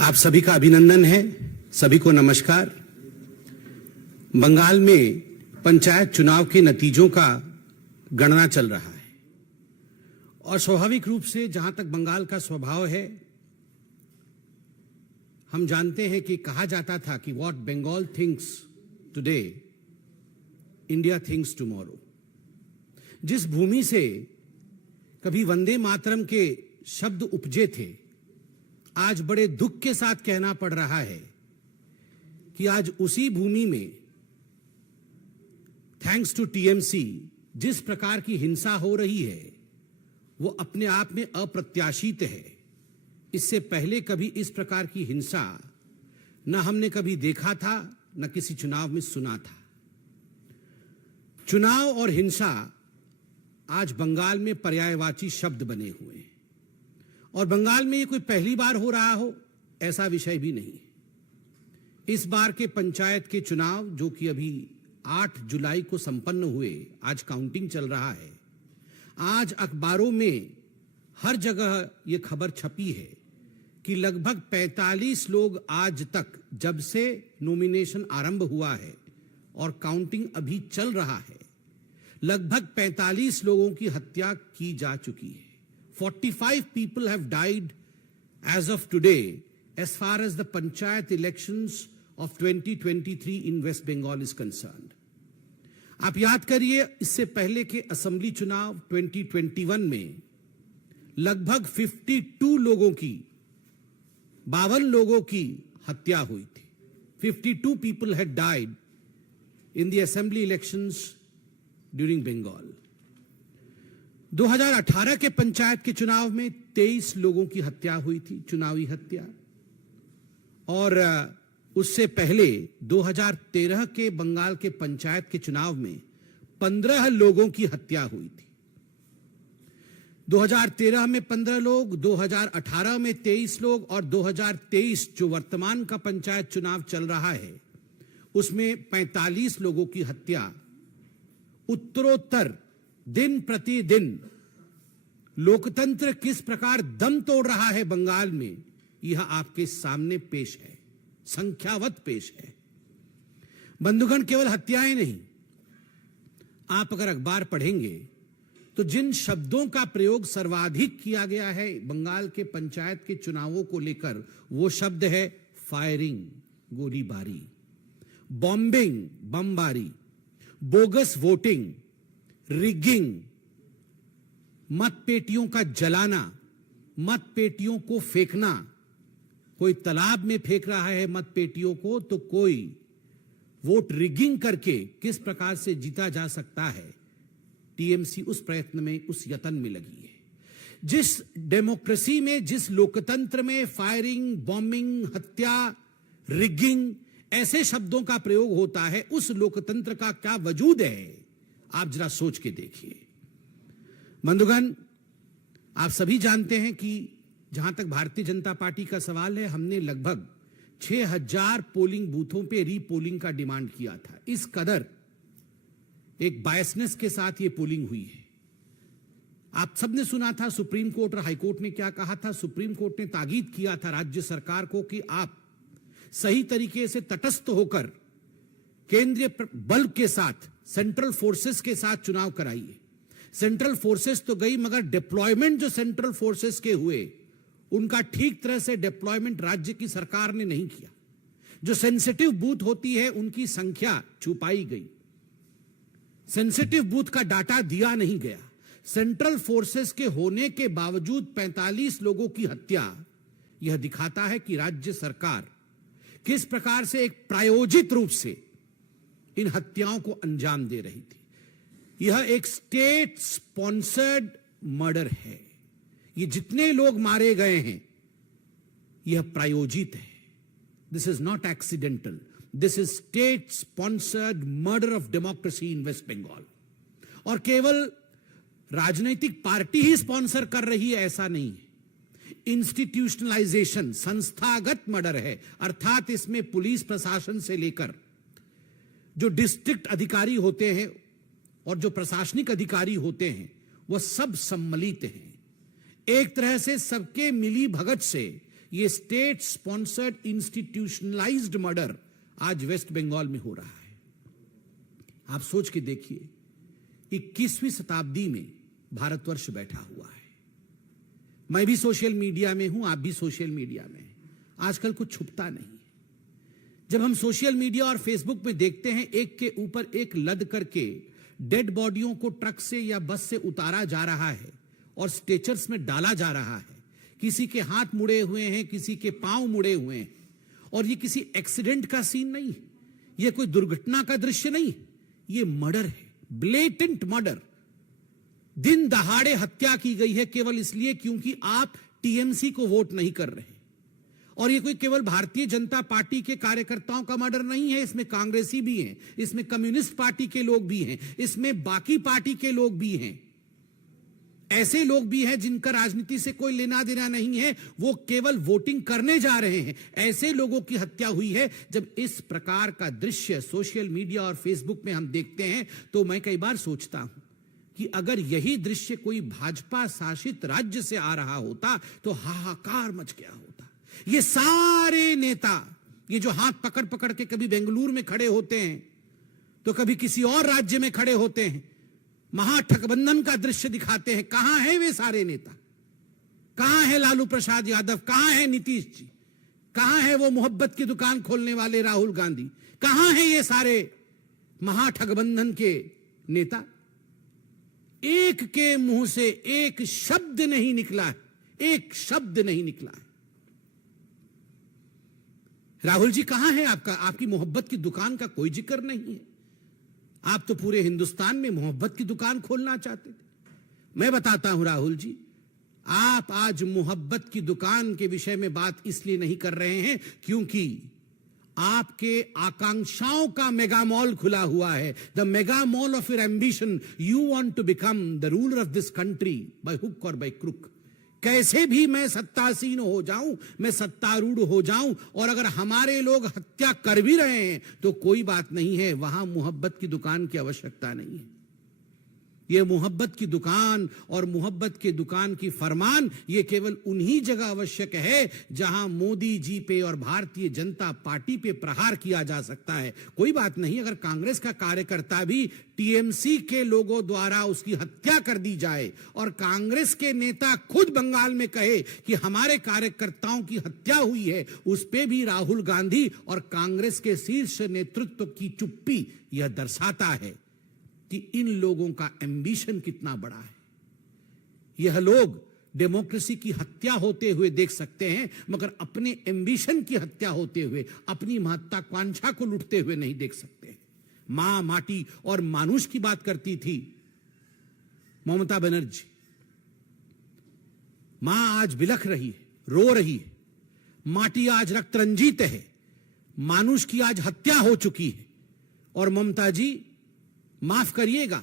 आप सभी का अभिनंदन है, सभी को नमस्कार। बंगाल में पंचायत चुनाव के नतीजों का गणना चल रहा है और स्वाभाविक रूप से जहां तक बंगाल का स्वभाव है, हम जानते हैं कि कहा जाता था कि what Bengal thinks today India thinks tomorrow. जिस भूमि से कभी वंदे मातरम के शब्द उपजे थे, आज बड़े दुख के साथ कहना पड़ रहा है कि आज उसी भूमि में थैंक्स टू टीएमसी जिस प्रकार की हिंसा हो रही है वो अपने आप में अप्रत्याशित है। इससे पहले कभी इस प्रकार की हिंसा न हमने कभी देखा था, न किसी चुनाव में सुना था। चुनाव और हिंसा आज बंगाल में पर्यायवाची शब्द बने हुए हैं और बंगाल में ये कोई पहली बार हो रहा हो ऐसा विषय भी नहीं है। इस बार के पंचायत के चुनाव जो कि अभी 8 जुलाई को संपन्न हुए, आज काउंटिंग चल रहा है। आज अखबारों में हर जगह ये खबर छपी है कि लगभग 45 लोग आज तक, जब से नॉमिनेशन आरंभ हुआ है और काउंटिंग अभी चल रहा है, लगभग 45 लोगों की हत्या की जा चुकी है। 45 people have died as of today as far as the panchayat elections of 2023 in West Bengal is concerned. आप याद करिए, इससे पहले के असेंबली चुनाव 2021 में लगभग 52 लोगों की, 52 लोगों की हत्या हुई थी। 52 people had died in the assembly elections during Bengal. 2018 के पंचायत के चुनाव में 23 लोगों की हत्या हुई थी, चुनावी हत्या। और उससे पहले 2013 के बंगाल के पंचायत के चुनाव में 15 लोगों की हत्या हुई थी। 2013 में 15 लोग, 2018 में 23 लोग और 2023 जो वर्तमान का पंचायत चुनाव चल रहा है उसमें 45 लोगों की हत्या। उत्तरोत्तर दिन प्रतिदिन लोकतंत्र किस प्रकार दम तोड़ रहा है बंगाल में, यह आपके सामने पेश है, संख्यावत पेश है। बंधुगण, केवल हत्याएं नहीं, आप अगर अखबार पढ़ेंगे तो जिन शब्दों का प्रयोग सर्वाधिक किया गया है बंगाल के पंचायत के चुनावों को लेकर, वो शब्द है फायरिंग, गोलीबारी, बॉम्बिंग, बमबारी, बोगस वोटिंग, रिगिंग, मतपेटियों का जलाना, मतपेटियों को फेंकना। कोई तालाब में फेंक रहा है मतपेटियों को, तो कोई वोट रिगिंग करके किस प्रकार से जीता जा सकता है, टीएमसी उस प्रयत्न में, उस यत्न में लगी है। जिस डेमोक्रेसी में, जिस लोकतंत्र में फायरिंग, बॉम्बिंग, हत्या, रिगिंग ऐसे शब्दों का प्रयोग होता है, उस लोकतंत्र का क्या वजूद है, आप जरा सोच के देखिए। बंधुगण, आप सभी जानते हैं कि जहां तक भारतीय जनता पार्टी का सवाल है, हमने लगभग 6000 पोलिंग बूथों पे रीपोलिंग का डिमांड किया था। इस कदर एक बायसनेस के साथ ये पोलिंग हुई है। आप सबने सुना था सुप्रीम कोर्ट और हाईकोर्ट ने क्या कहा था। सुप्रीम कोर्ट ने ताकीद किया था राज्य सरकार को कि आप सही तरीके से तटस्थ होकर केंद्रीय बल के साथ, सेंट्रल फोर्सेस के साथ चुनाव कराइए। सेंट्रल फोर्सेस तो गई, मगर डिप्लॉयमेंट जो सेंट्रल फोर्सेस के हुए, उनका ठीक तरह से डिप्लॉयमेंट राज्य की सरकार ने नहीं किया। जो सेंसिटिव बूथ होती है उनकी संख्या छुपाई गई, सेंसिटिव बूथ का डाटा दिया नहीं गया। सेंट्रल फोर्सेस के होने के बावजूद 45 लोगों की हत्या, यह दिखाता है कि राज्य सरकार किस प्रकार से एक प्रायोजित रूप से इन हत्याओं को अंजाम दे रही थी। यह एक स्टेट स्पॉन्सर्ड मर्डर है। ये जितने लोग मारे गए हैं, यह प्रायोजित है। This is not accidental, this is state sponsored murder of democracy in West Bengal. और केवल राजनीतिक पार्टी ही स्पॉन्सर कर रही है ऐसा नहीं है। इंस्टीट्यूशनलाइजेशन, संस्थागत मर्डर है, अर्थात इसमें पुलिस प्रशासन से लेकर जो डिस्ट्रिक्ट अधिकारी होते हैं और जो प्रशासनिक अधिकारी होते हैं, वह सब सम्मिलित हैं। एक तरह से सबके मिली भगत से ये स्टेट स्पॉन्सर्ड इंस्टीट्यूशनलाइज्ड मर्डर आज वेस्ट बंगाल में हो रहा है। आप सोच के देखिए, 21वीं शताब्दी में भारतवर्ष बैठा हुआ है। मैं भी सोशल मीडिया में हूं, आप भी सोशल मीडिया में हैं। आजकल कुछ छुपता नहीं है। जब हम सोशल मीडिया और फेसबुक में देखते हैं एक के ऊपर एक लद करके डेड बॉडियों को ट्रक से या बस से उतारा जा रहा है और स्ट्रेचर्स में डाला जा रहा है, किसी के हाथ मुड़े हुए हैं, किसी के पांव मुड़े हुए हैं, और ये किसी एक्सीडेंट का सीन नहीं है, ये कोई दुर्घटना का दृश्य नहीं है, ये मर्डर है, ब्लेटेंट मर्डर। दिन दहाड़े हत्या की गई है केवल इसलिए क्योंकि आप टीएमसी को वोट नहीं कर रहे। और ये कोई केवल भारतीय जनता पार्टी के कार्यकर्ताओं का मर्डर नहीं है, इसमें कांग्रेसी भी हैं, इसमें कम्युनिस्ट पार्टी के लोग भी हैं, इसमें बाकी पार्टी के लोग भी हैं, ऐसे लोग भी हैं जिनका राजनीति से कोई लेना देना नहीं है, वो केवल वोटिंग करने जा रहे हैं। ऐसे लोगों की हत्या हुई है। जब इस प्रकार का दृश्य सोशल मीडिया और फेसबुक में हम देखते हैं तो मैं कई बार सोचता हूं कि अगर यही दृश्य कोई भाजपा शासित राज्य से आ रहा होता तो हाहाकार मच गया होता। ये सारे नेता, ये जो हाथ पकड़ पकड़ के कभी बेंगलुरु में खड़े होते हैं तो कभी किसी और राज्य में खड़े होते हैं, महाठगबंधन का दृश्य दिखाते हैं। कहां है वे सारे नेता? कहां है लालू प्रसाद यादव? कहां है नीतीश जी? कहां है वो मोहब्बत की दुकान खोलने वाले राहुल गांधी? कहां है ये सारे महाठगबंधन के नेता? एक के मुंह से एक शब्द नहीं निकला है, एक शब्द नहीं निकला है। राहुल जी कहां है आपका? आपकी मोहब्बत की दुकान का कोई जिक्र नहीं है। आप तो पूरे हिंदुस्तान में मोहब्बत की दुकान खोलना चाहते थे। मैं बताता हूं राहुल जी, आप आज मोहब्बत की दुकान के विषय में बात इसलिए नहीं कर रहे हैं क्योंकि आपके आकांक्षाओं का मेगा मॉल खुला हुआ है। The mega mall of your ambition. You want to become the ruler of this country by hook और बाय क्रुक। कैसे भी मैं सत्तासीन हो जाऊं, मैं सत्तारूढ़ हो जाऊं, और अगर हमारे लोग हत्या कर भी रहे हैं तो कोई बात नहीं है, वहां मोहब्बत की दुकान की आवश्यकता नहीं है। ये मोहब्बत की दुकान और मोहब्बत के दुकान की फरमान ये केवल उन्हीं जगह आवश्यक है जहां मोदी जी पे और भारतीय जनता पार्टी पे प्रहार किया जा सकता है। कोई बात नहीं अगर कांग्रेस का कार्यकर्ता भी टीएमसी के लोगों द्वारा उसकी हत्या कर दी जाए और कांग्रेस के नेता खुद बंगाल में कहे कि हमारे कार्यकर्ताओं की हत्या हुई है, उस पे भी राहुल गांधी और कांग्रेस के शीर्ष नेतृत्व की चुप्पी यह दर्शाता है कि इन लोगों का एम्बिशन कितना बड़ा है। यह लोग डेमोक्रेसी की हत्या होते हुए देख सकते हैं मगर अपने एम्बिशन की हत्या होते हुए, अपनी महत्वाकांक्षा को लुटते हुए नहीं देख सकते। मां, माटी और मानुष की बात करती थी ममता बनर्जी। मां आज बिलख रही है, रो रही है, माटी आज रक्त रंजित है, मानुष की आज हत्या हो चुकी है। और ममता जी माफ करिएगा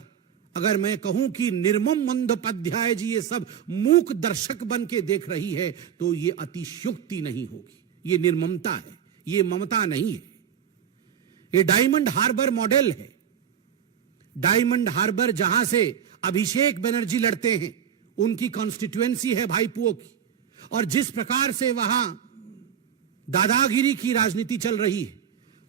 अगर मैं कहूं कि निर्मम बंदोपाध्याय जी ये सब मूक दर्शक बन के देख रही है तो ये अतिशयोक्ति नहीं होगी। ये निर्ममता है, ये ममता नहीं है। ये डायमंड हार्बर मॉडल है। डायमंड हार्बर जहां से अभिषेक बनर्जी लड़ते हैं, उनकी कॉन्स्टिट्यूएंसी है भाईपुओं की, और जिस प्रकार से वहां दादागिरी की राजनीति चल रही है,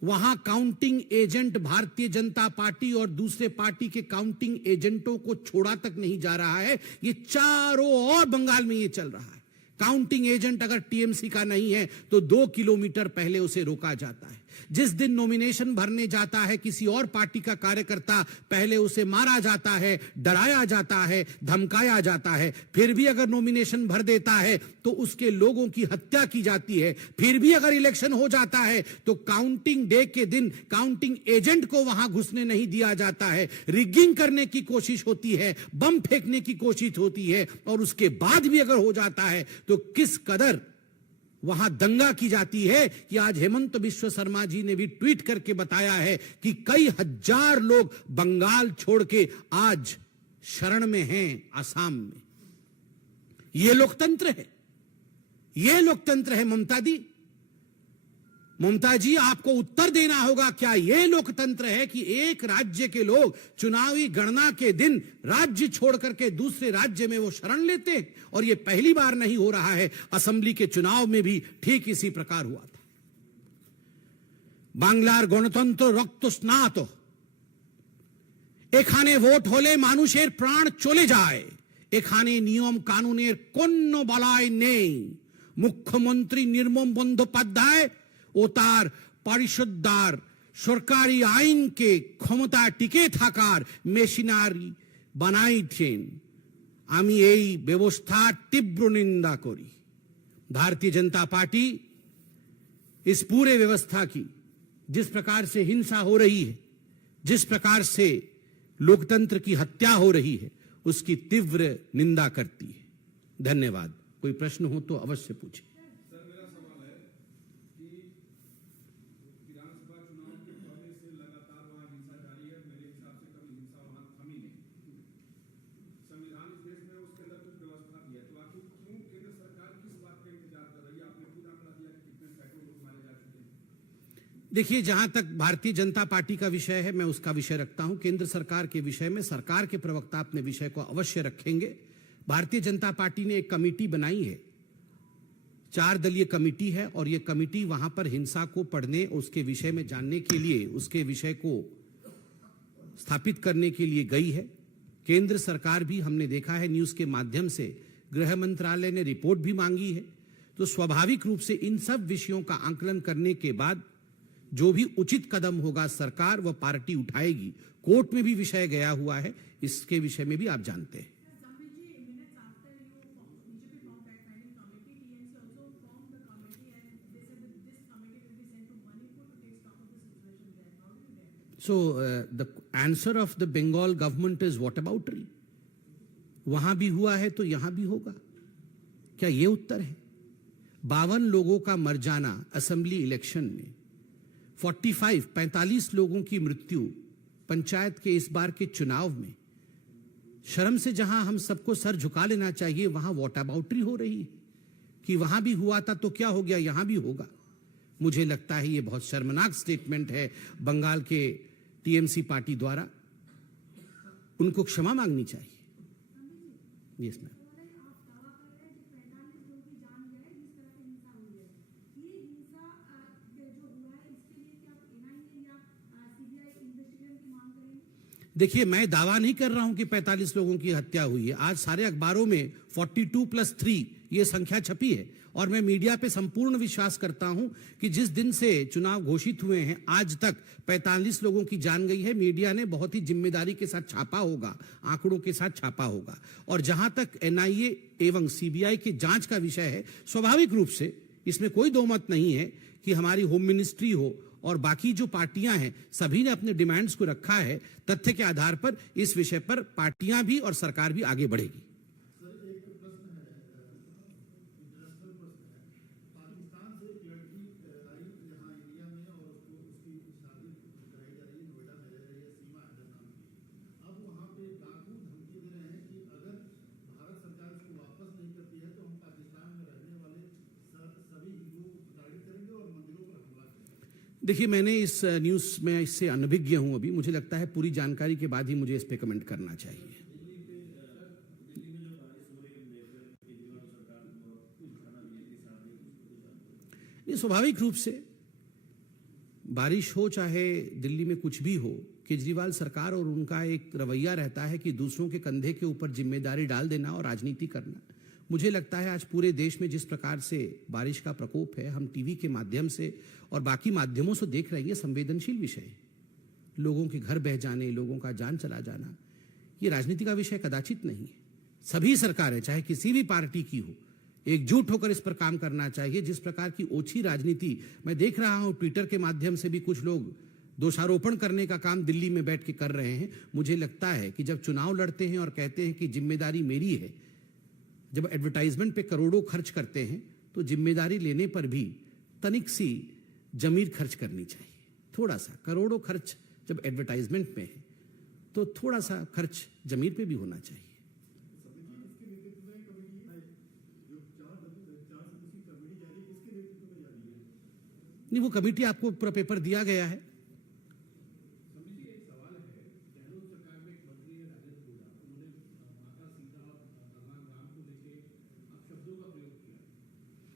वहां counting agent Bharatiya Janata party और दूसरे पार्टी के काउंटिंग एजेंटों को छोड़ा तक नहीं जा रहा है। ये चारों ओर बंगाल में ये चल रहा है। काउंटिंग एजेंट अगर टीएमसी का नहीं है तो 2 किलोमीटर पहले उसे रोका जाता है। जिस दिन नॉमिनेशन भरने जाता है किसी और पार्टी का कार्यकर्ता, पहले उसे मारा जाता है, डराया जाता है, धमकाया जाता है। फिर भी अगर नॉमिनेशन भर देता है तो उसके लोगों की हत्या की जाती है। फिर भी अगर इलेक्शन हो जाता है तो काउंटिंग डे के दिन काउंटिंग एजेंट को वहां घुसने नहीं दिया जाता है। रिगिंग करने की कोशिश होती है, बम फेंकने की कोशिश होती है, और उसके बाद भी अगर हो जाता है तो किस कदर वहां दंगा की जाती है कि आज हेमंत बिश्व शर्मा जी ने भी ट्वीट करके बताया है कि कई हजार लोग बंगाल छोड़ के आज शरण में हैं आसाम में। यह लोकतंत्र है, यह लोकतंत्र है ममता दी। ममता जी, आपको उत्तर देना होगा, क्या यह लोकतंत्र है कि एक राज्य के लोग चुनावी गणना के दिन राज्य छोड़ करके दूसरे राज्य में वो शरण लेते हैं? और यह पहली बार नहीं हो रहा है, असेंबली के चुनाव में भी ठीक इसी प्रकार हुआ था। বাংলার গণতন্ত্র রক্ত স্নাত, এখানে ভোট হলে মানুষের প্রাণ চলে যায়, এখানে নিয়ম কানুনের কোনো বলয় নেই। মুখ্যমন্ত্রী নির্মম বন্দ্যোপাধ্যায় ও তার পরিষদদার সরকারি আইনকে ক্ষমতা টিকে থাকার মেশিনারি বানাইছেন। আমি এই ব্যবস্থার তীব্র নিন্দা করি। भारतीय जनता पार्टी इस पूरे व्यवस्था की, जिस प्रकार से हिंसा हो रही है, जिस प्रकार से लोकतंत्र की हत्या हो रही है, उसकी तीव्र निंदा करती है। धन्यवाद। कोई प्रश्न हो तो अवश्य पूछें। सर, मेरा सवाल है कि विधानसभा चुनाव के पहले से लगातार वहां हिंसा जारी है। मेरे हिसाब से कभी हिंसा वहां थमी नहीं। संविधान इस देश में उसके अंदर कुछ व्यवस्था भी है, तो आखिर क्यों केंद्र सरकार किस बात का इंतजार कर रही है? आपने खुद आंकड़ा दिया कि कितने सैकड़ों लोग मारे जा चुके हैं। देखिए, जहां तक भारतीय जनता पार्टी का विषय है, मैं उसका विषय रखता हूं। केंद्र सरकार के विषय में सरकार के प्रवक्ता अपने विषय को अवश्य रखेंगे। भारतीय जनता पार्टी ने एक कमेटी बनाई है, 4 दलीय कमेटी है, और यह कमेटी वहां पर हिंसा को पढ़ने, उसके विषय में जानने के लिए, उसके विषय को स्थापित करने के लिए गई है। केंद्र सरकार भी, हमने देखा है न्यूज के माध्यम से, गृह मंत्रालय ने रिपोर्ट भी मांगी है। तो स्वाभाविक रूप से इन सब विषयों का आंकलन करने के बाद जो भी उचित कदम होगा सरकार व पार्टी उठाएगी। कोर्ट में भी विषय गया हुआ है, इसके विषय में भी आप जानते हैं। So the answer of the Bengal government is whataboutery. वहां भी हुआ है तो यहां भी होगा, क्या ये उत्तर है? 52 लोगों का मर जाना असेंबली इलेक्शन में, 45 लोगों की मृत्यु पंचायत के इस बार के चुनाव में, शर्म से जहां हम सबको सर झुका लेना चाहिए, वहां वॉटअबाउटरी हो रही है कि वहां भी हुआ था तो क्या हो गया, यहां भी होगा। मुझे लगता है ये बहुत शर्मनाक स्टेटमेंट है बंगाल के टीएमसी पार्टी द्वारा। उनको क्षमा मांगनी चाहिए। Yes ma'am. देखिए, मैं दावा नहीं कर रहा हूं कि 45 लोगों की हत्या हुई है। आज सारे अखबारों में 42+3 ये संख्या छपी है, और मैं मीडिया पे संपूर्ण विश्वास करता हूं कि जिस दिन से चुनाव घोषित हुए हैं आज तक 45 लोगों की जान गई है। मीडिया ने बहुत ही जिम्मेदारी के साथ छापा होगा, आंकड़ों के साथ छापा होगा। और जहां तक एनआईए एवं सीबीआई की जांच का विषय है, स्वाभाविक रूप से इसमें कोई दो मत नहीं है कि हमारी होम मिनिस्ट्री हो और बाकी जो पार्टियां हैं, सभी ने अपने डिमांड्स को रखा है। तथ्य के आधार पर इस विषय पर पार्टियां भी और सरकार भी आगे बढ़ेगी। देखिए, मैंने इस न्यूज़ में इससे अनभिज्ञ हूं अभी। मुझे लगता है पूरी जानकारी के बाद ही मुझे इस पे कमेंट करना चाहिए। ये स्वाभाविक रूप से बारिश हो चाहे दिल्ली में कुछ भी हो, केजरीवाल सरकार और उनका एक रवैया रहता है कि दूसरों के कंधे के ऊपर जिम्मेदारी डाल देना और राजनीति करना। मुझे लगता है आज पूरे देश में जिस प्रकार से बारिश का प्रकोप है, हम टीवी के माध्यम से और बाकी माध्यमों से देख रहे हैं, संवेदनशील विषय है। लोगों के घर बह जाने, लोगों का जान चला जाना, ये राजनीति का विषय कदाचित नहीं है। सभी सरकारें, चाहे किसी भी पार्टी की हो, एकजुट होकर इस पर काम करना चाहिए। जिस प्रकार की ओछी राजनीति मैं देख रहा हूं, ट्विटर के माध्यम से भी कुछ लोग दोषारोपण करने का काम दिल्ली में बैठ के कर रहे हैं। मुझे लगता है कि जब चुनाव लड़ते हैं और कहते हैं कि जिम्मेदारी मेरी है, जब एडवर्टाइजमेंट पे करोड़ों खर्च करते हैं, तो जिम्मेदारी लेने पर भी तनिक सी जमीर खर्च करनी चाहिए। थोड़ा सा, करोड़ों खर्च जब एडवर्टाइजमेंट में है तो थोड़ा सा खर्च जमीर पे भी होना चाहिए। नहीं, वो कमेटी आपको पूरा पेपर दिया गया है।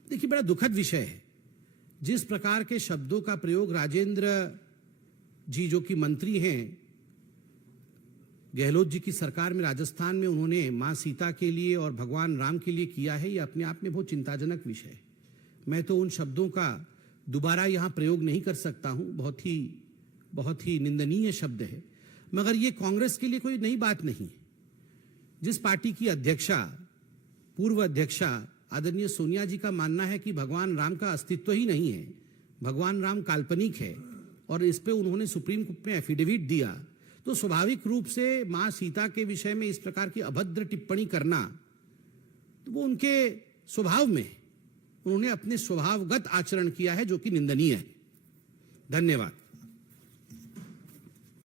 देखिए, बड़ा दुखद विषय है जिस प्रकार के शब्दों का प्रयोग राजेंद्र जी, जो कि मंत्री हैं गहलोत जी की सरकार में राजस्थान में, उन्होंने मां सीता के लिए और भगवान राम के लिए किया है, यह अपने आप में बहुत चिंताजनक विषय है। मैं तो उन शब्दों का दोबारा यहां प्रयोग नहीं कर सकता हूं, बहुत ही निंदनीय शब्द है। मगर यह कांग्रेस के लिए कोई नई बात नहीं। जिस पार्टी की अध्यक्षा, पूर्व अध्यक्षा आदरणीय सोनिया जी का मानना है कि भगवान राम का अस्तित्व ही नहीं है, भगवान राम काल्पनिक है, और इस पे उन्होंने सुप्रीम कोर्ट में एफिडेविट दिया, तो स्वाभाविक रूप से मां सीता के विषय में इस प्रकार की अभद्र टिप्पणी करना, तो वो उनके स्वभाव में, उन्होंने अपने स्वभावगत आचरण किया है जो कि निंदनीय है। धन्यवाद।